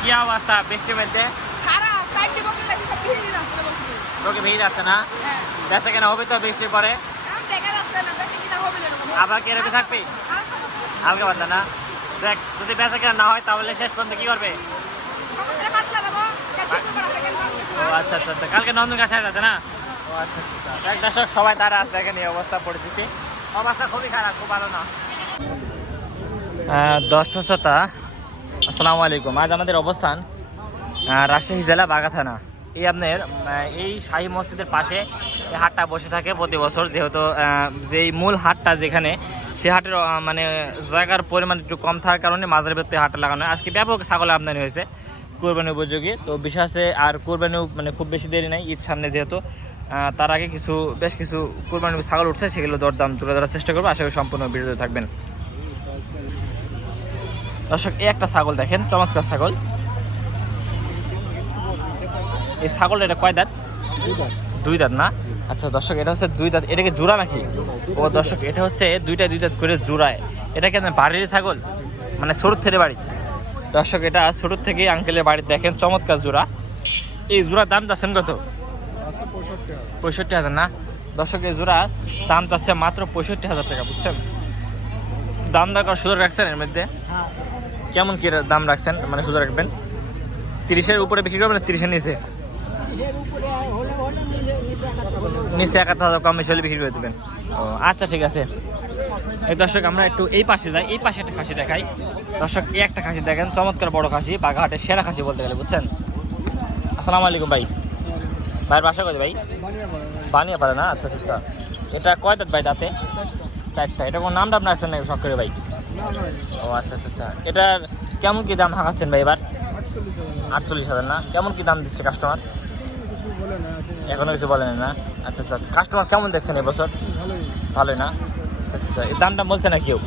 কি অবস্থা বৃষ্টির মধ্যে? লোকে ভিড় আসছে না, বেচা কেনা হবে তো বৃষ্টির পরে? আবার কি এরকম থাকবে? হালকা পাতলা না? দেখ, যদি বেচা কেনা না হয় তাহলে শেষ পর্যন্ত কি করবে? ও আচ্ছা আচ্ছা আচ্ছা, কালকে নন্দন গাছ আছে না? ও আচ্ছা আচ্ছা, দেখ দর্শক সবাই তারা আছে, দেখেন এই অবস্থা পরিস্থিতি, অবস্থা খুবই খারাপ, খুব ভালো না। দর্শক শ্রোতা আসসালামু আলাইকুম। আজ আমাদের অবস্থান রাজশাহী জেলা বাঘা থানা। এই আপনার এই শাহী মসজিদের পাশে এই হাটটা বসে থাকে প্রতি বছর, যেহেতু যেই মূল হাটটা যেখানে, সে হাটের মানে জায়গার পরিমাণ একটু কম থাকার কারণে মাঝের ভেতরে হাটটা লাগানো হয়। আজকে ব্যাপক ছাগল আমদানি হয়েছে কোরবানি উপযোগী, তো বিশেষ আছে আর কোরবানিও মানে খুব বেশি দেরি নেই, ঈদ সামনে যেহেতু। তার আগে বেশ কিছু কোরবানি ছাগল উঠছে, সেগুলো দরদাম তুলে ধরার চেষ্টা করবো, আশা করি সম্পূর্ণ বিরত থাকবেন। দর্শক এই একটা ছাগল দেখেন, চমৎকার ছাগল। এই ছাগল এটা কয় দাঁত? দুই দাঁত না? আচ্ছা দর্শক, এটা হচ্ছে দুই দাঁত। এটা কি জোড়া নাকি? ও দর্শক, এটা হচ্ছে দুই দাঁত করে জোড়ায়। এটা কি বাড়ির ছাগল, মানে ছোটোর থেকে বাড়ি? দর্শক, এটা ছোটোর থেকে আঙ্কেলের বাড়িতে, দেখেন চমৎকার জোড়া। এই জোড়ার দাম চাচ্ছেন কত? 65,000 না? দর্শক, এই জোড়ার দাম চাচ্ছে মাত্র 65,000 টাকা, বুঝছেন? দাম দরকার সুযোগ রাখছেন এর মধ্যে? কেমন কি দাম রাখছেন, মানে সুযোগ রাখবেন? 30-এর উপরে বিক্রি করবেন? 30-এর নিচে? নিচে 1,000 কম বেশি হলে বিক্রি করে দেবেন। ও আচ্ছা, ঠিক আছে। এই দর্শক, আমরা একটু এই পাশে যাই, এই পাশে একটা খাসি দেখাই। দর্শক, এই একটা খাসি দেখেন, চমৎকার বড় খাসি, বাঘাহাটের সেরা খাসি বলতে গেলে, বুঝছেন? আসসালামু আলাইকুম ভাই। ভাইয়ের বাসা কোথায় ভাই? বানিয়া পারে না? আচ্ছা আচ্ছা। এটা কয় দাঁত ভাই? দাঁতে 4টা। এটা কোনো নাম টাম রাখছেন নাকি শখ করে ভাই? ও আচ্ছা আচ্ছা আচ্ছা। এটার কেমন কি দাম হাঁকাচ্ছেন ভাই এবার? 48,000 না? কেমন কি দাম দিচ্ছে কাস্টমার? এখনো কিছু বলেন না? আচ্ছা আচ্ছা। কাস্টমার কেমন দেখছেন এবছর? ভালোই না? আচ্ছা আচ্ছা। এই দাম টাম বলছে না কেউ?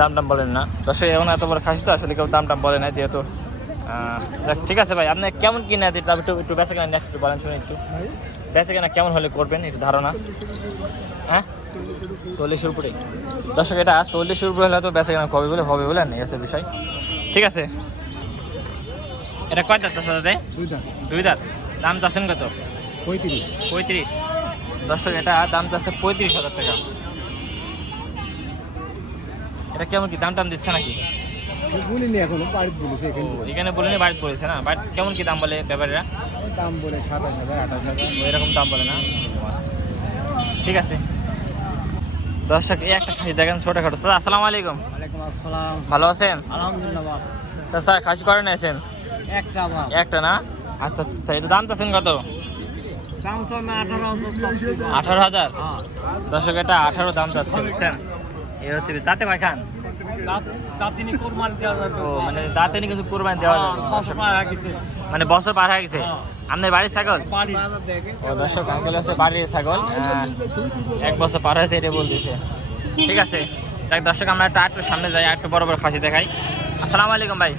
দাম টাম বলেন না? দর্শক, এখন এত বড় খাসি তো আসলে কেউ দাম টাম বলে না, যেহেতু ঠিক আছে ভাই, আপনি কেমন কিনে দিতে একটু বেচা কেনা একটু বলেন শুনে, একটু বেচা কেনা কেমন হলে করবেন একটু ধারণা? হ্যাঁ, 40-এর উপরে? দর্শক, এটা 40-এর উপরে হলে তো বেচা কেনা হবে বলেন, এই আছে বিষয়। ঠিক আছে। এটা কয় দাঁত আছে দাদা? দুই দাঁত। দাম চাচ্ছেন কত? 35। দর্শক, এটা দাম চাচ্ছে 35,000 টাকা। এটা কেমন কি দাম টাম দিচ্ছে নাকি? বলিনি এখনো, বাড়িতে বলেছে। এখানে বলিনি, বাড়িতে বলেছে না? বাড়িতে কেমন কি দাম বলে ব্যাপারীরা? দাম বলে 27,000, 28,000 এরকম দাম বলে না? ঠিক আছে। দর্শক, এই একটা খাসি দেখেন, ছোটখাটো। স্যার আসসালামু আলাইকুম। ওয়ালাইকুম আসসালাম। ভালো আছেন? আলহামদুলিল্লাহ বাপ। স্যার খাসি করে নিয়েছেন? একটা বাপ। একটা না? আচ্ছা আচ্ছা। এটা দাম চাচ্ছেন কত? দাম তো আমি 18,000। 18,000? হ্যাঁ। দর্শক, এটা 18 দাম চাচ্ছে, বুঝছেন? এই হচ্ছে দাঁতে কয় খান? দাঁতিনি কোরবানি দেওয়া যাবে। ও মানে দাঁতে নি, কিন্তু কোরবানি দেওয়া যাবে। মানে বছর পার হয়ে গেছে? আপনার বাড়ির ছাগল? ও দর্শক, আঙ্কেল আছে বাড়ির ছাগল, 1 বছর পার হয়েছে এটা বলতেছে। ঠিক আছে। দেখ দর্শক, আমরা একটু সামনে যাই, একটু বড় বড় খাসি দেখাই। আসসালামু আলাইকুম ভাই।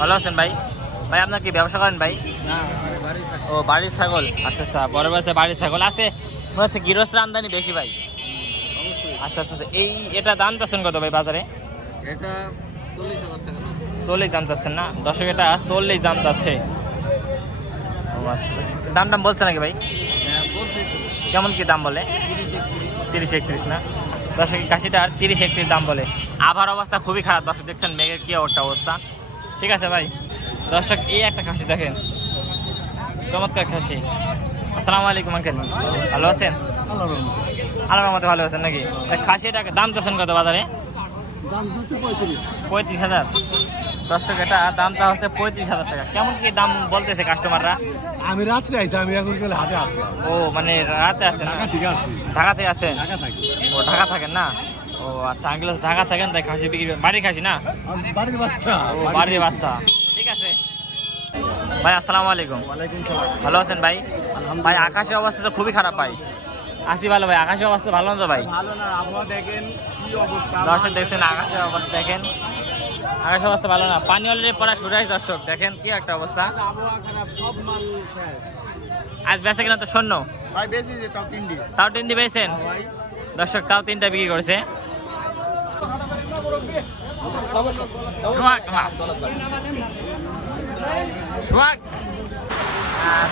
ভালো আছেন ভাই? ভাই আপনার কি ব্যবসা করেন ভাই? ও বাড়ির ছাগল। আচ্ছা আচ্ছা, বড় বয়সে বাড়ির ছাগল আছে, মনে হচ্ছে গৃহস্থের আমদানি বেশি ভাই। আচ্ছা আচ্ছা। এটা দাম চাচ্ছেন কত ভাই বাজারে? এটা 40,000 টাকা। 40 দাম চাচ্ছেন না? দর্শক, এটা 40 দাম চাচ্ছে। ও আচ্ছা। দাম টাম বলছে নাকি ভাই? কেমন কি দাম বলে? 30-31 না? দর্শক, কাশিটা 30-31 দাম বলে। আবার অবস্থা খুবই খারাপ দর্শক, দেখছেন মেঘের কি একটা অবস্থা। ঠিক আছে ভাই। দর্শক, এই একটা খাসি দেখেন, চমৎকার খাসি। আসসালামু আলাইকুম আঙ্কেল, ভালো আছেন? আল্লাহর রহমতে ভালো আছেন নাকি? খাসিটা দাম চাচ্ছেন কত বাজারে? 35,000। দর্শক, এটা দামটা হচ্ছে 35,000 টাকা। কেমন কি দাম বলতেছে কাস্টমাররা? আমি রাত্রে আইছি, আমি এখন গেলে হাটে আসলাম। ও মানে রাতে আছেন? ঢাকা থেকে আসছি। ঢাকা থেকে আছেন? ঢাকা থাকি। ও ঢাকা থাকেন না? ও আচ্ছা, আঙ্কেল ঢাকা থাকেন, তাই খাসি বিক্রি করেন? বাড়ির খাসি না? বাড়ির বাচ্চা। ও বাড়ির বাচ্চা। ঠিক আছে ভাই, আসসালামু আলাইকুম। ওয়ালাইকুম সালাম। ভালো আছেন ভাই? ভাই, আকাশের অবস্থা তো খুবই খারাপ ভাই। আসি ভালো ভাই, আকাশের অবস্থা ভালো না তো ভাই? ভালো না, আবহাওয়া দেখেন কি অবস্থা। দর্শক দেখছেন আকাশের অবস্থা, দেখেন আকাশের অবস্থা ভালো না। পানি অলরেডি পড়া শুরু হয়েছে দর্শক, দেখেন কি একটা অবস্থা। আবহাওয়া খারাপ, সব মাল শেষ। আজ বেচা কিনা তো শূন্য। ভাই বেশি যে তাও 3 দিন। তাও 3 দিয়ে পেয়েছেন? ভাই দর্শক, তাও 3টা বিক্রি করেছে। সোহাগ মাছ সোহাগ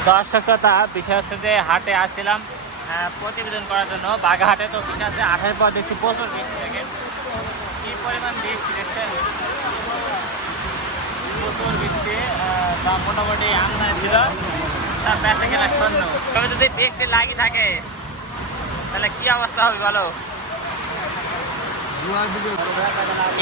দর্শক শ্রোতা বিষয় হচ্ছে যে হাটে আসছিলাম প্রতিবেদন করার জন্য বাঘাহাটে। তো বিষয় আছে 28 পর দেখছি প্রচুর বৃষ্টি দেখেন কি পরিমাণ বৃষ্টি দেখছেন, প্রচুর বৃষ্টি। তা মোটামুটি আমদানি ছিল তার বেচা কেনা শূন্য। তবে যদি বৃষ্টি লাগি থাকে তাহলে কি অবস্থা হবে বলো?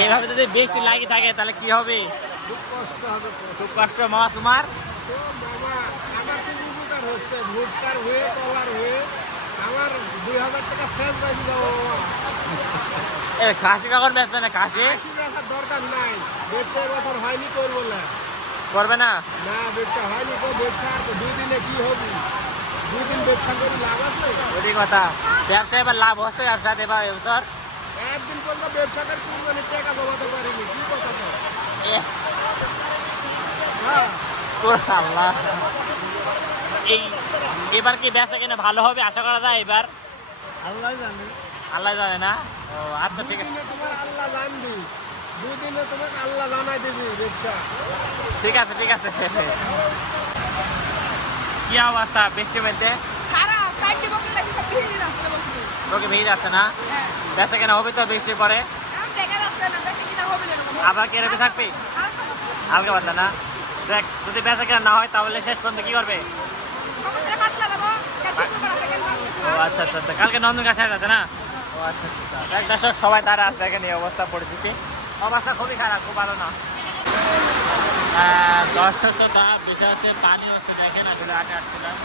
এইভাবে যদি বৃষ্টি লাগি থাকে তাহলে কি হবে? খুব কষ্ট হবে। খুব কষ্ট মামা তোমার। তো বাবা আমার খুব উপকার হচ্ছে, ভুট্টার হয়ে কলার হয়ে আমার 2000 টাকা ফেস বাজি যাবো। খাসি কখন বেচবে না? খাসি কি দেখার দরকার নাই, ব্যবসা বছর হয়নি করবো না। করবে না? না ব্যবসা হয়নি তো ব্যবসা আর 2 দিনে কি হবে? 2 দিন ব্যবসা করে লাভ আছে? ওই কথা, ব্যবসা এবার লাভ হচ্ছে ব্যবসাতে এবার এবছর। একদিন পর্যন্ত ব্যবসা করে কুরবানি টাকা জমাতে পারিনি, কি কথা তো? হ্যাঁ আল্লাহ, এই এবার কি বেচা কেনা ভালো হবে আশা করা যায় এবার? আল্লাহ জানে। আল্লাহ জানে না। ও আচ্ছা ঠিক আছে, দুদিনে তোমার আল্লাহ জানবি, 2 দিনে তোমাকে আল্লাহ জানাই দিবি ব্যবসা। ঠিক আছে ঠিক আছে। কি অবস্থা বৃষ্টির মধ্যে? খারাপ কাইটে বকলে নাকি সব ভিজে যাচ্ছে বকলে। লোকে ভিজে যাচ্ছে না? হ্যাঁ বেচা কেনা হবে তো বৃষ্টির পরে? আমি দেখা যাচ্ছে না দেখে কিনা হবে না এরকম। আবার কি এরকম থাকবে? হালকা পাতলা না? দেখ যদি বেচা কেনা না হয় তাহলে শেষ পর্যন্ত কি করবে? সমুদ্রে মাছ লাগাবো কাছে করে দেখেন। ও আচ্ছা আচ্ছা আচ্ছা, কালকে নন্দন গাছ আছে না? ও আচ্ছা আচ্ছা, দেখ দর্শক সবাই তারা আছে, দেখেন এই অবস্থা পরিস্থিতি, অবস্থা খুবই খারাপ, খুব ভালো না। দর্শক শ্রোতা বিষয় হচ্ছে পানি হচ্ছে দেখেন, আসলে আটে আসছিলাম